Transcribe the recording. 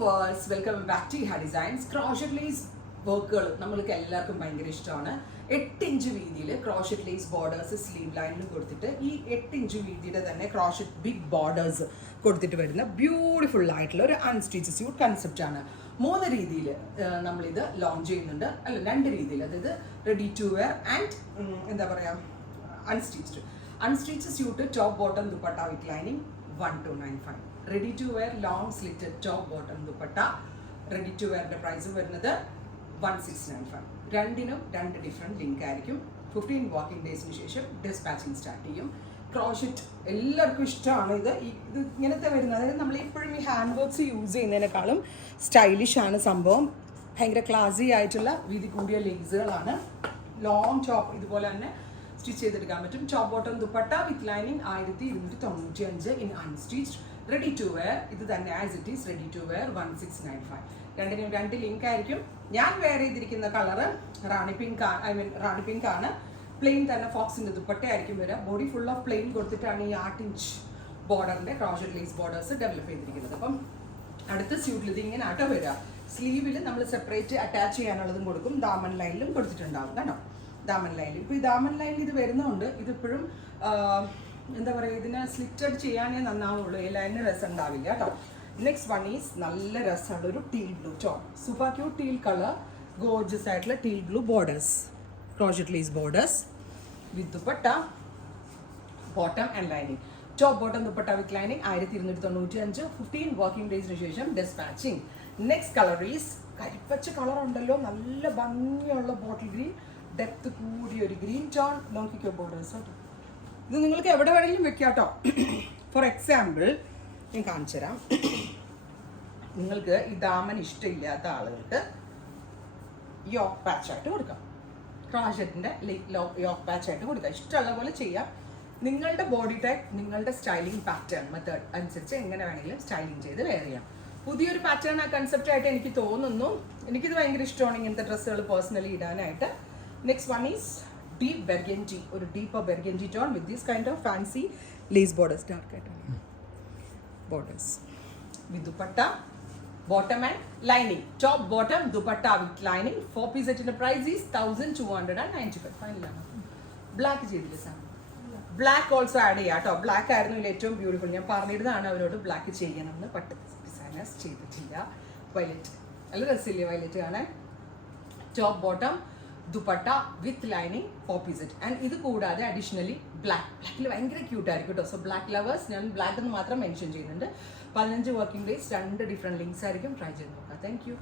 Viewers, welcome back to ഹാ designs. Crochet lace വർക്കുകൾ നമ്മൾക്ക് എല്ലാവർക്കും ഭയങ്കര ഇഷ്ടമാണ്. 8 ഇഞ്ച് വീതിയിൽ ക്രോഷറ്റ് ലേസ് ബോർഡേഴ്സ് സ്ലീവ് ലൈനിലും കൊടുത്തിട്ട് ഈ 8 ഇഞ്ച് വീതിയുടെ തന്നെ ക്രോഷറ്റ് ബിഗ് ബോർഡേഴ്സ് കൊടുത്തിട്ട് വരുന്ന ബ്യൂട്ടിഫുൾ ആയിട്ടുള്ള ഒരു അൺസ്റ്റിച്ച് സ്യൂട്ട് കൺസെപ്റ്റ് ആണ്. 3 രീതിയിൽ നമ്മളിത് ലോഞ്ച് ചെയ്യുന്നുണ്ട്, അല്ല 2 രീതിയിൽ, അതായത് റെഡി ടു വെയർ ആൻഡ് എന്താ പറയുക unstitch suit top bottom dupatta with lining 1295. Ready to wear long slitted top bottom dupatta ready to വെയറിന്റെ പ്രൈസ് വരുന്നത് 1695. രണ്ടിനും 2 ഡിഫറെൻറ്റ് ലിങ്ക് ആയിരിക്കും. 15 വർക്കിംഗ് ഡേയ്സിന് ശേഷം ഡിസ്പാച്ചിങ് സ്റ്റാർട്ട് ചെയ്യും. ക്രോഷറ്റ് എല്ലാവർക്കും ഇഷ്ടമാണ്. ഇത് ഇങ്ങനത്തെ വരുന്നത്, അതായത് നമ്മൾ ഇപ്പോഴും ഈ ഹാൻഡ് വർക്ക്സ് യൂസ് ചെയ്യുന്നതിനേക്കാളും സ്റ്റൈലിഷ് ആണ് സംഭവം. ഭയങ്കര ക്ലാസി ആയിട്ടുള്ള വീതി കൂടിയ ലേസുകളാണ്. ലോങ് ടോപ്പ് ഇതുപോലെ തന്നെ സ്റ്റിച്ച് ചെയ്തെടുക്കാൻ പറ്റും. Top bottom dupatta with lining 1295 in unstitched. Ready to wear ഇത് തന്നെ as it is ready to wear 1695. രണ്ടിനും 2 ലിങ്ക് ആയിരിക്കും. ഞാൻ വെയർ ചെയ്തിരിക്കുന്ന കളറ് റാണി പിങ്ക് ആണ്. പ്ലെയിൻ തന്നെ ഫോക്സിന്റെ ദുപ്പട്ട ആയിരിക്കും വരിക. ബോഡി ഫുൾ ഓഫ് പ്ലെയിൻ കൊടുത്തിട്ടാണ് ഈ 8 ഇഞ്ച് ബോർഡറിന്റെ ക്രോഷറ്റ് ലേസ് ബോർഡേഴ്സ് ഡെവലപ്പ് ചെയ്തിരിക്കുന്നത്. അപ്പം അടുത്ത സ്യൂട്ടിൽ ഇത് ഇങ്ങനെ ആട്ടോ വരിക. സ്ലീവിൽ നമ്മൾ സെപ്പറേറ്റ് അറ്റാച്ച് ചെയ്യാനുള്ളതും കൊടുക്കും. ദാമൻ ലൈനിലും കൊടുത്തിട്ടുണ്ടാവും കേട്ടോ. ദാമൻ ലൈനിൽ ഇപ്പോൾ ഈ ദാമൻ ലൈനിൽ ഇത് വരുന്നതുകൊണ്ട് ഇതിപ്പോഴും എന്താ പറയുക, ഇതിനെ സ്ലിറ്റഡ് ചെയ്യാനേ നന്നാവുള്ളൂ. ഈ ലൈനിന് രസം ഉണ്ടാവില്ല കേട്ടോ. നെക്സ്റ്റ് വൺ ഈസ് നല്ല രസമുള്ള ഒരു teal blue tone, super cute teal colour, gorgeous ആയിട്ടുള്ള teal blue borders, crochet lace borders with dupatta bottom and lining. Top bottom dupatta with lining 1295. 15 working ഡേയ്സിന് ശേഷം ഡിസ്പാച്ചിങ്. നെക്സ്റ്റ് കളർ ഈസ് കരിപ്പച്ച കളർ ഉണ്ടല്ലോ, നല്ല ഭംഗിയുള്ള ബോട്ടിൽ ഗ്രീൻ, ഡെപ്ത് കൂടിയ ഒരു ഗ്രീൻ ടോൺ. നോക്കിക്കോ ബോർഡേഴ്സ് കേട്ടോ. ഇത് നിങ്ങൾക്ക് എവിടെ വേണമെങ്കിലും വെക്കാം കേട്ടോ. ഫോർ എക്സാമ്പിൾ ഞാൻ കാണിച്ചു തരാം. നിങ്ങൾക്ക് ഈ ദാമൻ ഇഷ്ടമില്ലാത്ത ആളുകൾക്ക് യോക്ക് പാച്ചായിട്ട് കൊടുക്കാം. ക്രോഷറ്റിൻ്റെ യോക്ക് പാച്ചായിട്ട് കൊടുക്കാം. ഇഷ്ടമുള്ള പോലെ ചെയ്യാം. നിങ്ങളുടെ ബോഡി ടൈപ്പ്, നിങ്ങളുടെ സ്റ്റൈലിംഗ് പാറ്റേൺ മെത്തേഡ് അനുസരിച്ച് എങ്ങനെ വേണമെങ്കിലും സ്റ്റൈലിംഗ് ചെയ്ത് വെയർ ചെയ്യാം. പുതിയൊരു പാറ്റേൺ ആ കൺസെപ്റ്റായിട്ട് എനിക്ക് തോന്നുന്നു. എനിക്കിത് ഭയങ്കര ഇഷ്ടമാണ് ഇങ്ങനത്തെ ഡ്രസ്സുകൾ പേഴ്സണലി ഇടാനായിട്ട്. Next one is deep burgundy, ഒരു deeper burgundy tone with this kind of fancy lace borders, dark ആയിട്ടാണ് borders with dupatta bottom and lining. Top bottom dupatta with lining. 4 piece സെറ്റിന്റെ പ്രൈസ് ഈസ് 1295. ഫൈനലാണ്. ബ്ലാക്ക് ചെയ്തില്ല സാർ, ബ്ലാക്ക് ഓൾസോ ആഡ് ചെയ്യാം കേട്ടോ. Black ആയിരുന്നു ഇതിൽ ഏറ്റവും ബ്യൂട്ടിഫുൾ. ഞാൻ പറഞ്ഞിരുന്നതാണ് അവരോട് ബ്ലാക്ക് ചെയ്യണമെന്ന്, ബട്ട് ഡിസൈനേഴ്സ് ചെയ്തിട്ടില്ല. വയലറ്റ് നല്ല രസമില്ലേ വയലറ്റ് കാണാൻ. Top bottom dupatta with lining 4 piece set. And ഇത് കൂടാതെ അഡീഷണലി ബ്ലാക്കിൽ ഭയങ്കര ക്യൂട്ട് ആയിരിക്കും കേട്ടോ. സോ ബ്ലാക്ക് ലവേഴ്സ്, ഞാൻ ബ്ലാക്ക് എന്ന് മാത്രം മെൻഷൻ ചെയ്യുന്നുണ്ട്. 15 വർക്കിംഗ് ഡേയ്സ്, 2 ഡിഫറെൻറ്റ് ലിങ്ക്സ് ആയിരിക്കും. ട്രൈ ചെയ്ത് നോക്കാം. Thank U.